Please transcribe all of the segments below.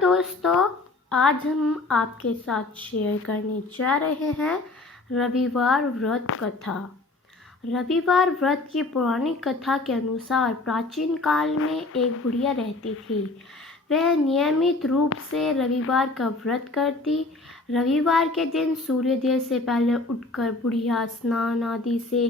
दोस्तों, आज हम आपके साथ शेयर करने जा रहे हैं रविवार व्रत कथा। रविवार व्रत की पौराणिक कथा के अनुसार प्राचीन काल में एक बुढ़िया रहती थी। वह नियमित रूप से रविवार का व्रत करती। रविवार के दिन सूर्योदय से पहले उठकर बुढ़िया स्नान आदि से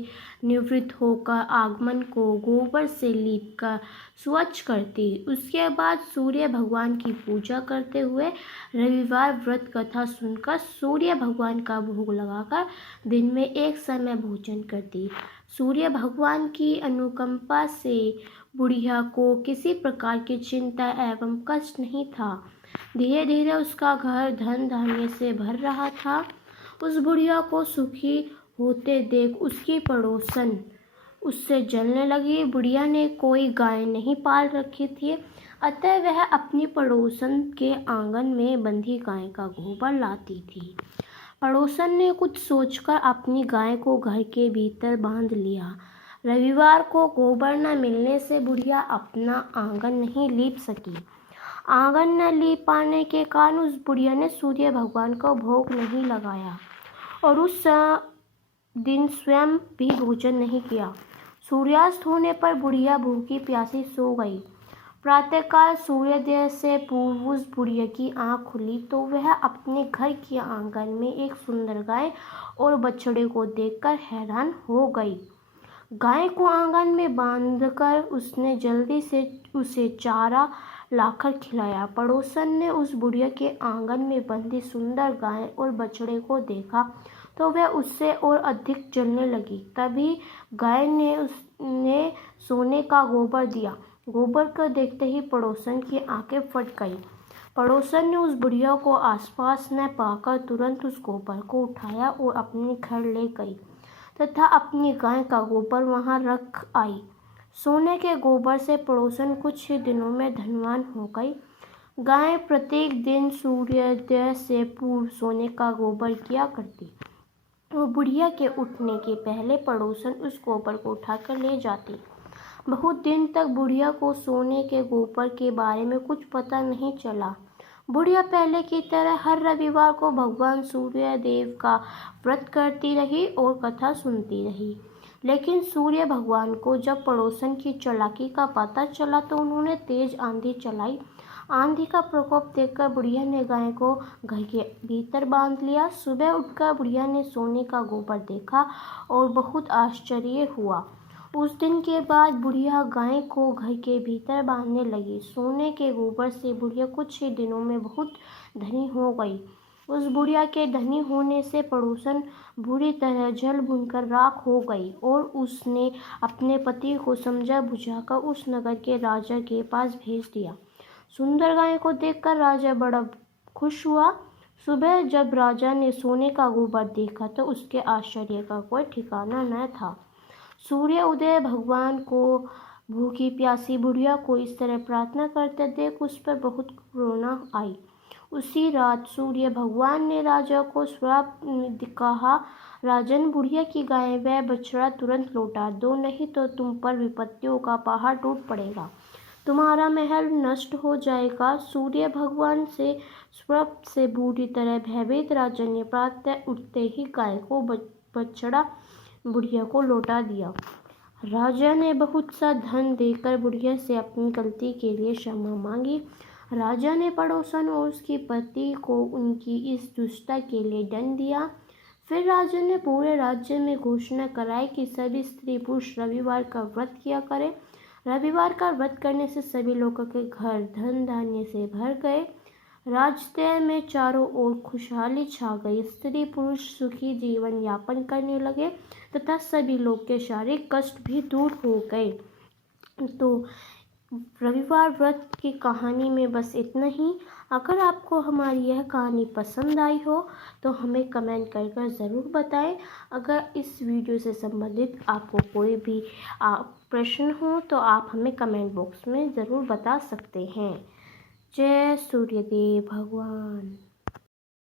निवृत्त होकर आंगन को गोबर से लीपकर स्वच्छ करती। उसके बाद सूर्य भगवान की पूजा करते हुए रविवार व्रत कथा सुनकर सूर्य भगवान का भोग लगाकर दिन में एक समय भोजन करती। सूर्य भगवान की अनुकंपा से बुढ़िया को किसी प्रकार की चिंता एवं कष्ट नहीं था। धीरे धीरे उसका घर धन धान्य से भर रहा था। उस बुढ़िया को सुखी होते देख उसकी पड़ोसन उससे जलने लगी। बुढ़िया ने कोई गाय नहीं पाल रखी थी, अतः वह अपनी पड़ोसन के आंगन में बंधी गाय का गोबर लाती थी। पड़ोसन ने कुछ सोचकर अपनी गाय को घर के भीतर बांध लिया। रविवार को गोबर न मिलने से बुढ़िया अपना आंगन नहीं लीप सकी। आंगन न लीप पाने के कारण उस बुढ़िया ने सूर्य भगवान को भोग नहीं लगाया और उस दिन स्वयं भी भोजन नहीं किया। सूर्यास्त होने पर बुढ़िया भूखी प्यासी सो गई। प्रातःकाल सूर्योदय से पूर्व उस बुढ़िया की आंख खुली तो वह अपने घर के आंगन में एक सुंदर गाय और बछड़े को देखकर हैरान हो गई। गाय को आंगन में बांधकर उसने जल्दी से उसे चारा लाकर खिलाया। पड़ोसन ने उस बुढ़िया के आंगन में बंधी सुंदर गाय और बछड़े को देखा तो वह उससे और अधिक जलने लगी। तभी गाय ने उसने सोने का गोबर दिया। गोबर को देखते ही पड़ोसन की आंखें फट गई। पड़ोसन ने उस बुढ़िया को आसपास न पाकर तुरंत उस गोबर को उठाया और अपने घर ले गई तथा अपनी गाय का गोबर वहां रख आई। सोने के गोबर से पड़ोसन कुछ ही दिनों में धनवान हो गई। गाय प्रत्येक दिन सूर्योदय से पूर्व सोने का गोबर किया करती। वो बुढ़िया के उठने के पहले पड़ोसन उस गोबर को उठाकर ले जाती। बहुत दिन तक बुढ़िया को सोने के गोबर के बारे में कुछ पता नहीं चला। बुढ़िया पहले की तरह हर रविवार को भगवान सूर्य देव का व्रत करती रही और कथा सुनती रही। लेकिन सूर्य भगवान को जब पड़ोसन की चालाकी का पता चला तो उन्होंने तेज आंधी चलाई। आंधी का प्रकोप देखकर बुढ़िया ने गाय को घर के भीतर बांध लिया। सुबह उठकर बुढ़िया ने सोने का गोबर देखा और बहुत आश्चर्य हुआ। उस दिन के बाद बुढ़िया गाय को घर के भीतर बांधने लगी। सोने के गोबर से बुढ़िया कुछ ही दिनों में बहुत धनी हो गई। उस बुढ़िया के धनी होने से पड़ोसन बुरी तरह जल भुनकर राख हो गई और उसने अपने पति को समझा बुझाकर उस नगर के राजा के पास भेज दिया। सुंदर गाय को देखकर राजा बड़ा खुश हुआ। सुबह जब राजा ने सोने का गोबर देखा तो उसके आश्चर्य का कोई ठिकाना न था। सूर्य उदय भगवान को भूखी प्यासी बुढ़िया को इस तरह प्रार्थना करते देख उस पर बहुत करुणा आई। उसी रात सूर्य भगवान ने राजा को श्राप कहा, राजन, बुढ़िया की गाय व बछड़ा तुरंत लौटा दो, नहीं तो तुम पर विपत्तियों का पहाड़ टूट पड़ेगा, तुम्हारा महल नष्ट हो जाएगा। सूर्य भगवान से श्राप से बुरी तरह भयभीत राजा ने प्रातः उठते ही गाय को बछड़ा बुढ़िया को लौटा दिया। राजा ने बहुत सा धन देकर बुढ़िया से अपनी गलती के लिए क्षमा मांगी। राजा ने पड़ोसन और उसकी पति को उनकी इस दुष्टता के लिए दंड दिया। फिर राजा ने पूरे राज्य में घोषणा कराई कि सभी स्त्री पुरुष रविवार का व्रत किया करें। रविवार का व्रत करने से सभी लोगों के घर धन धान्य से भर गए। राज्य में चारों ओर खुशहाली छा गई। स्त्री पुरुष सुखी जीवन यापन करने लगे तथा सभी लोग के शारीरिक कष्ट भी दूर हो गए। तो रविवार व्रत की कहानी में बस इतना ही। अगर आपको हमारी यह कहानी पसंद आई हो तो हमें कमेंट कर ज़रूर बताएं। अगर इस वीडियो से संबंधित आपको कोई भी प्रश्न हो तो आप हमें कमेंट बॉक्स में ज़रूर बता सकते हैं। जय सूर्यदेव भगवान।